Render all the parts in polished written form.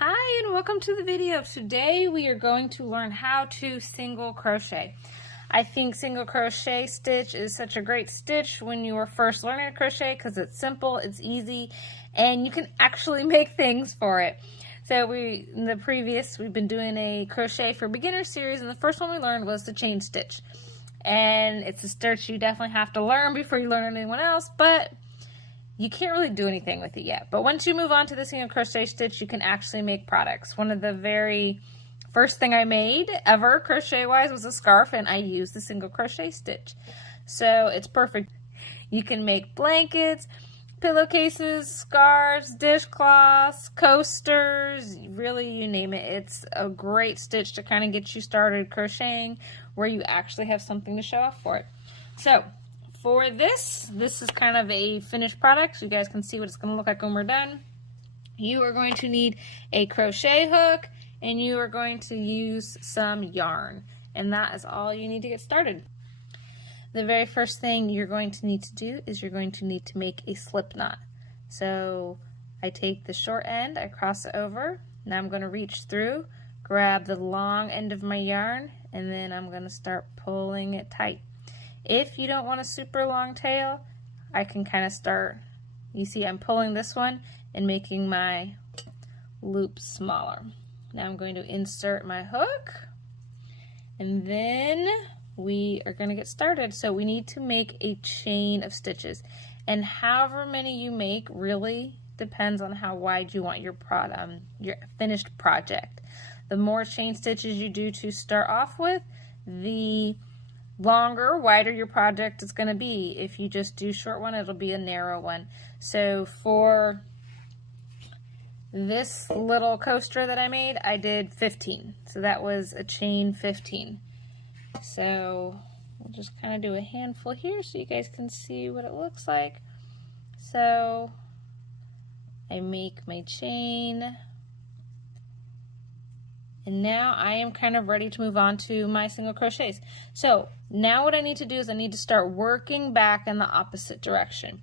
Hi and welcome to the video. Today we are going to learn how to single crochet. I think single crochet stitch is such a great stitch when you are first learning to crochet because it's simple, it's easy, and you can actually make things for it. So we've been doing a crochet for beginners series, and the first one we learned was the chain stitch. And it's a stitch you definitely have to learn before you learn anyone else, but you can't really do anything with it yet. But once you move on to the single crochet stitch, you can actually make products. One of the very first thing I made ever crochet-wise was a scarf, and I used the single crochet stitch. So it's perfect. You can make blankets, pillowcases, scarves, dishcloths, coasters, really you name it. It's a great stitch to kind of get you started crocheting where you actually have something to show off for it. So for this is kind of a finished product, so you guys can see what it's going to look like when we're done. You are going to need a crochet hook, and you are going to use some yarn, and that is all you need to get started. The very first thing you're going to need to do is you're going to need to make a slip knot. So I take the short end, I cross it over, now I'm going to reach through, grab the long end of my yarn, and then I'm going to start pulling it tight. If you don't want a super long tail, I can kind of start, you see I'm pulling this one and making my loop smaller. Now I'm going to insert my hook, and then we are going to get started. So we need to make a chain of stitches, and however many you make really depends on how wide you want your finished project. The more chain stitches you do to start off with, the longer, wider your project is going to be. If you just do short one, it'll be a narrow one. So for this little coaster that I made, I did 15. So that was a chain 15. So we'll just kind of do a handful here so you guys can see what it looks like. So I make my chain, and now I am kind of ready to move on to my single crochets. So now what I need to do is I need to start working back in the opposite direction.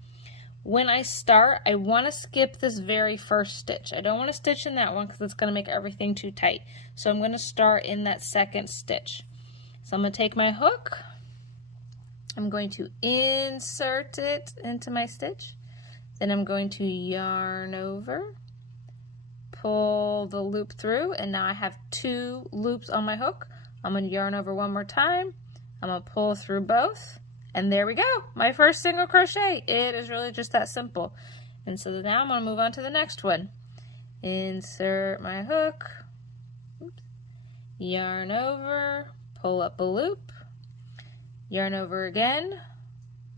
When I start, I want to skip this very first stitch. I don't want to stitch in that one because it's going to make everything too tight. So I'm going to start in that second stitch. So I'm going to take my hook, I'm going to insert it into my stitch, then I'm going to yarn over, pull the loop through, and now I have 2 loops on my hook. I'm going to yarn over one more time, I'm going to pull through both, and there we go, my first single crochet. It is really just that simple. And so now I'm going to move on to the next one. Insert my hook, yarn over, pull up a loop, yarn over again,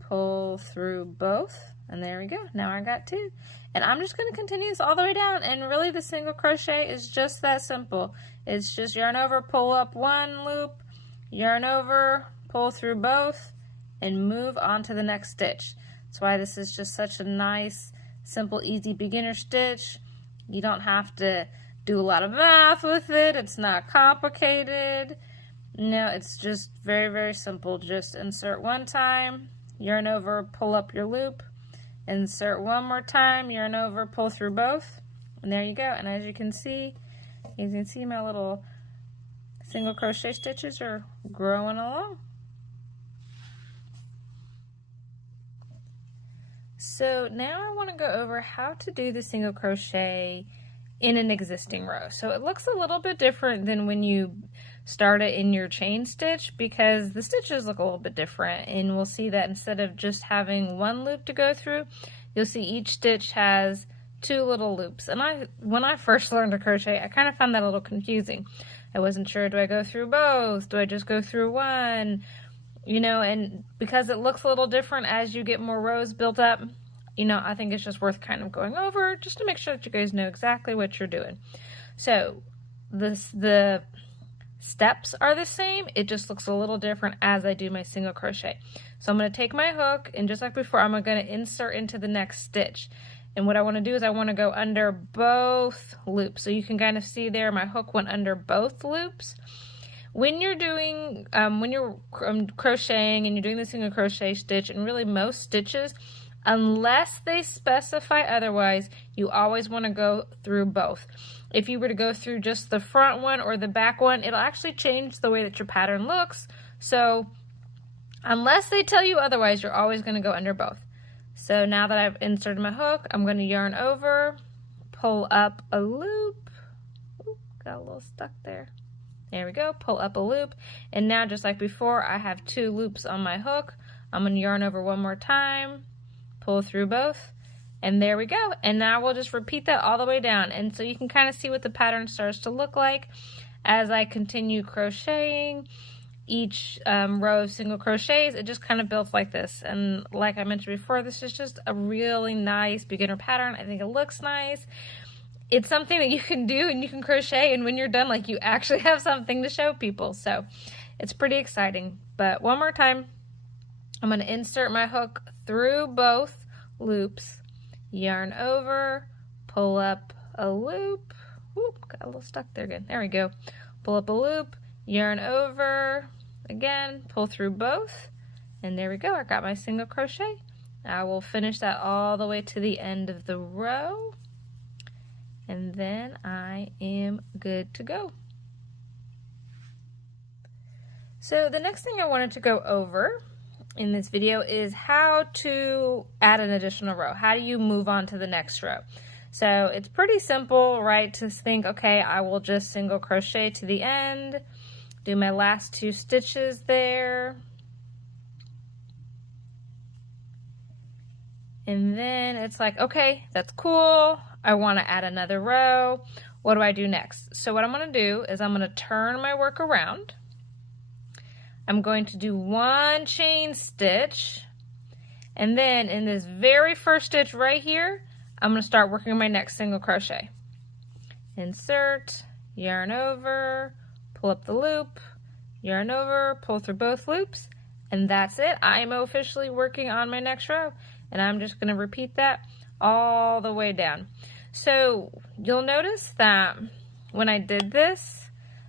pull through both, and there we go. Now I got 2. And I'm just going to continue this all the way down, and really the single crochet is just that simple. It's just yarn over, pull up one loop, yarn over, pull through both, and move on to the next stitch. That's why this is just such a nice, simple, easy beginner stitch. You don't have to do a lot of math with it. It's not complicated. No, it's just very, very simple. Just insert one time, yarn over, pull up your loop, insert one more time, yarn over, pull through both, and there you go. And as you can see my little single crochet stitches are growing along. So now I want to go over how to do the single crochet in an existing row. So it looks a little bit different than when you start it in your chain stitch, because the stitches look a little bit different, and we'll see that instead of just having one loop to go through, you'll see each stitch has 2 little loops. And when I first learned to crochet, I kind of found that a little confusing. I wasn't sure, do I go through both? Do I just go through one? You know, and because it looks a little different as you get more rows built up, you know, I think it's just worth kind of going over just to make sure that you guys know exactly what you're doing. So the steps are the same, it just looks a little different as I do my single crochet. So I'm going to take my hook, and just like before, I'm going to insert into the next stitch. And what I want to do is I want to go under both loops. So you can kind of see there my hook went under both loops. When you're doing, crocheting and you're doing the single crochet stitch, and really most stitches, unless they specify otherwise, you always want to go through both. if you were to go through just the front one or the back one, it'll actually change the way that your pattern looks. So unless they tell you otherwise, you're always going to go under both. So now that I've inserted my hook, I'm going to yarn over, pull up a loop. Ooh, got a little stuck there. There we go, pull up a loop. And now, just like before, I have 2 loops on my hook. I'm going to yarn over one more time, pull through both, and there we go. And now we'll just repeat that all the way down. And so you can kind of see what the pattern starts to look like as I continue crocheting. Each row of single crochets, it just kind of builds like this. And like I mentioned before, this is just a really nice beginner pattern. I think it looks nice. It's something that you can do and you can crochet, and when you're done, like, you actually have something to show people. So it's pretty exciting. But one more time, I'm going to insert my hook through both loops, yarn over, pull up a loop. Whoop, got a little stuck there again. There we go. Pull up a loop, yarn over, again, pull through both, and there we go. I got my single crochet. I will finish that all the way to the end of the row, and then I am good to go. So the next thing I wanted to go over in this video is how to add an additional row. How do you move on to the next row? So it's pretty simple, right, to think, okay, I will just single crochet to the end, do my last 2 stitches there, and then it's like, okay, that's cool, I want to add another row. What do I do next? So what I'm going to do is I'm going to turn my work around. I'm going to do 1 chain stitch, and then in this very first stitch right here, I'm going to start working my next single crochet. Insert, yarn over, pull up the loop, yarn over, pull through both loops, and that's it. I'm officially working on my next row, and I'm just going to repeat that all the way down. So you'll notice that when I did this,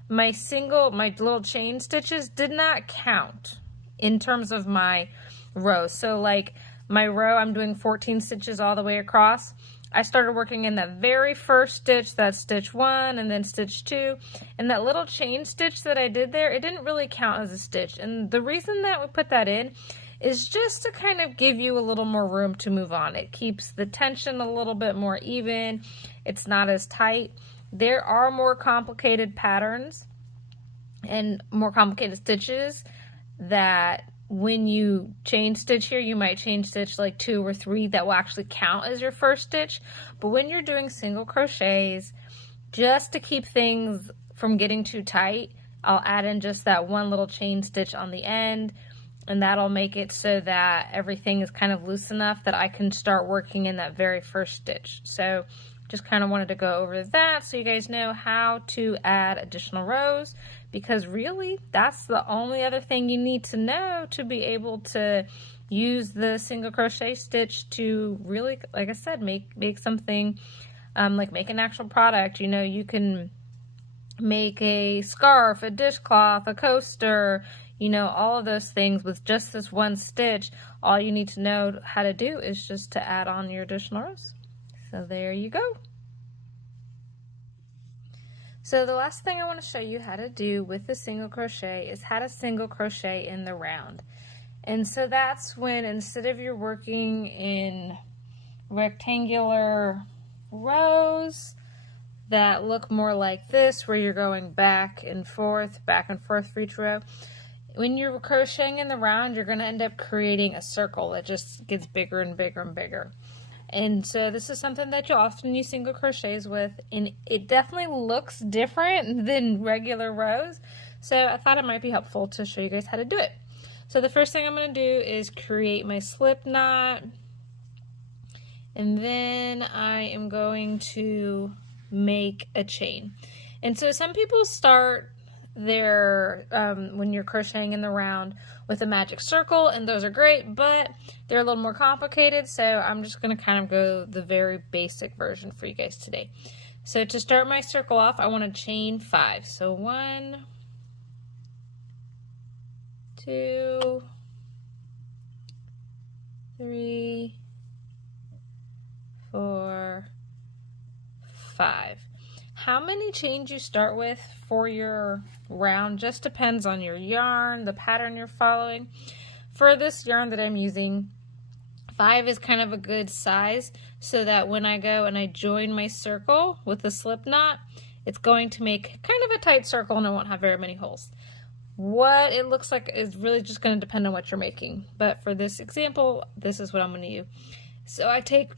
my little chain stitches did not count in terms of my rows. So like my row, I'm doing 14 stitches all the way across. I started working in that very first stitch, that's stitch 1, and then stitch 2, and that little chain stitch that I did there, it didn't really count as a stitch. And the reason that we put that in is just to kind of give you a little more room to move on. It keeps the tension a little bit more even. It's not as tight. There are more complicated patterns and more complicated stitches that when you chain stitch here, you might chain stitch like 2 or 3 that will actually count as your first stitch. But when you're doing single crochets, just to keep things from getting too tight, I'll add in just that 1 little chain stitch on the end, and that'll make it so that everything is kind of loose enough that I can start working in that very first stitch. So just kind of wanted to go over that so you guys know how to add additional rows, because really that's the only other thing you need to know to be able to use the single crochet stitch to really, like I said, make something, like make an actual product. You know, you can make a scarf, a dishcloth, a coaster, you know, all of those things with just this 1 stitch. All you need to know how to do is just to add on your additional rows. So there you go. So the last thing I want to show you how to do with the single crochet is how to single crochet in the round. And so that's when, instead of you're working in rectangular rows that look more like this, where you're going back and forth for each row, when you're crocheting in the round, you're going to end up creating a circle that just gets bigger and bigger and bigger. And so this is something that you'll often use single crochets with, and it definitely looks different than regular rows. So I thought it might be helpful to show you guys how to do it. So the first thing I'm going to do is create my slip knot, and then I am going to make a chain. And so some people start their when you're crocheting in the round with a magic circle, and those are great, but they're a little more complicated, so I'm just going to kind of go the very basic version for you guys today. So to start my circle off, I want to chain 5. So 1, 2, 3, 4, 5. how many chains you start with for your round just depends on your yarn, the pattern you're following. For this yarn that I'm using, 5 is kind of a good size so that when I go and I join my circle with the slip knot, it's going to make kind of a tight circle and it won't have very many holes. What it looks like is really just going to depend on what you're making. But for this example, this is what I'm going to use. So I take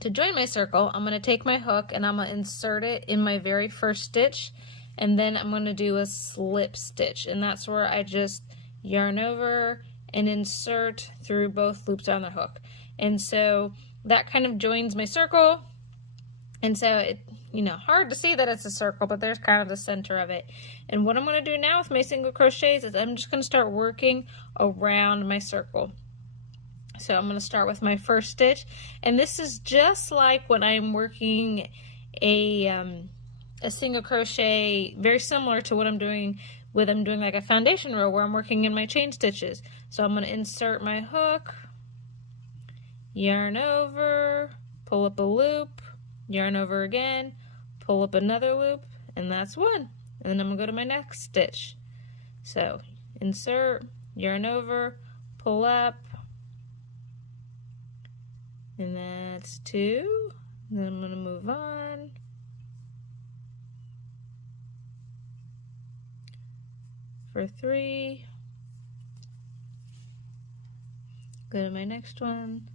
to join my circle, I'm going to take my hook and I'm going to insert it in my very first stitch, and then I'm going to do a slip stitch, and that's where I just yarn over and insert through both loops on the hook. And so that kind of joins my circle, and so it, hard to see that it's a circle, but there's kind of the center of it. And what I'm going to do now with my single crochets is I'm just going to start working around my circle. So I'm going to start with my first stitch, and this is just like when I'm working a single crochet, very similar to what I'm doing like a foundation row where I'm working in my chain stitches. So I'm going to insert my hook, yarn over, pull up a loop, yarn over again, pull up another loop, and that's one. And then I'm going to go to my next stitch. So insert, yarn over, pull up, and that's 2. Then I'm going to move on. For 3. Go to my next one.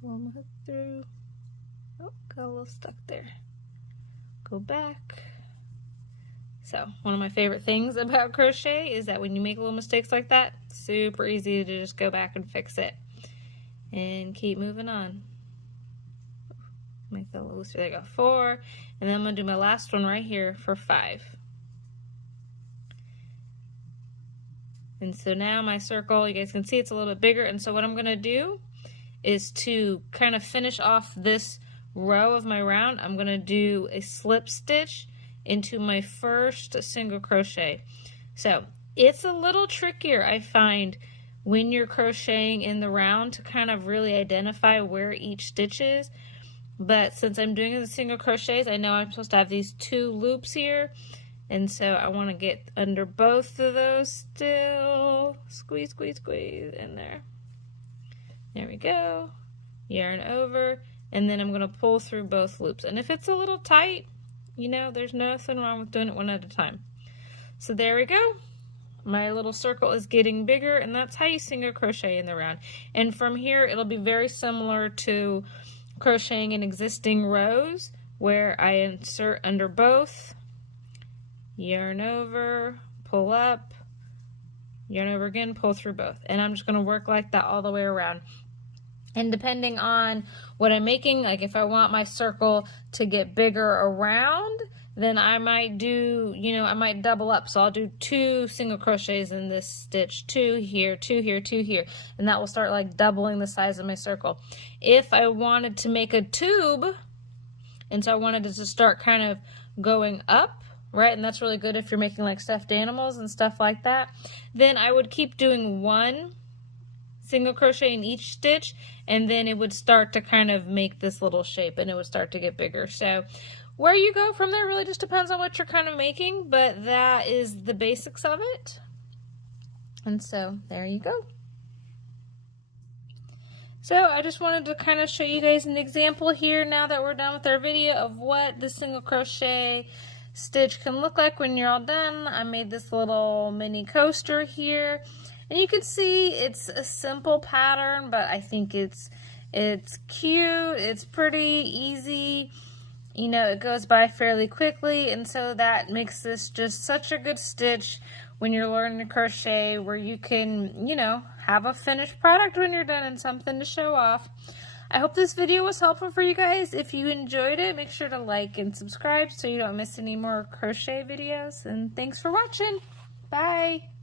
Pull my hook through. Oh, got a little stuck there. Go back. So one of my favorite things about crochet is that when you make little mistakes like that, super easy to just go back and fix it and keep moving on. Make that a little looser. There you go. 4, and then I'm going to do my last one right here for 5. And so now my circle, you guys can see it's a little bit bigger, and so what I'm going to do is to kind of finish off this row of my round, I'm going to do a slip stitch into my first single crochet. So it's a little trickier, I find, when you're crocheting in the round to kind of really identify where each stitch is. But since I'm doing the single crochets, I know I'm supposed to have these 2 loops here, and so I want to get under both of those still. Squeeze, squeeze, squeeze in there. There we go. Yarn over, and then I'm going to pull through both loops. And if it's a little tight, there's nothing wrong with doing it one at a time. So there we go. My little circle is getting bigger, and that's how you single crochet in the round. And from here, it'll be very similar to crocheting in existing rows where I insert under both, yarn over, pull up, yarn over again, pull through both. And I'm just going to work like that all the way around. And depending on what I'm making, like if I want my circle to get bigger around, then I might do, I might double up. So I'll do 2 single crochets in this stitch, 2 here, 2 here, 2 here. And that will start like doubling the size of my circle. If I wanted to make a tube, and so I wanted it to start kind of going up, right? And that's really good if you're making like stuffed animals and stuff like that. Then I would keep doing 1 single crochet in each stitch, and then it would start to kind of make this little shape, and it would start to get bigger. So where you go from there really just depends on what you're kind of making, but that is the basics of it. And so there you go. So I just wanted to kind of show you guys an example here now that we're done with our video of what the single crochet stitch can look like when you're all done. I made this little mini coaster here, and you can see it's a simple pattern, but I think it's cute, it's pretty easy. It goes by fairly quickly, and so that makes this just such a good stitch when you're learning to crochet, where you can, have a finished product when you're done and something to show off. I hope this video was helpful for you guys. If you enjoyed it, make sure to like and subscribe so you don't miss any more crochet videos, and thanks for watching. Bye!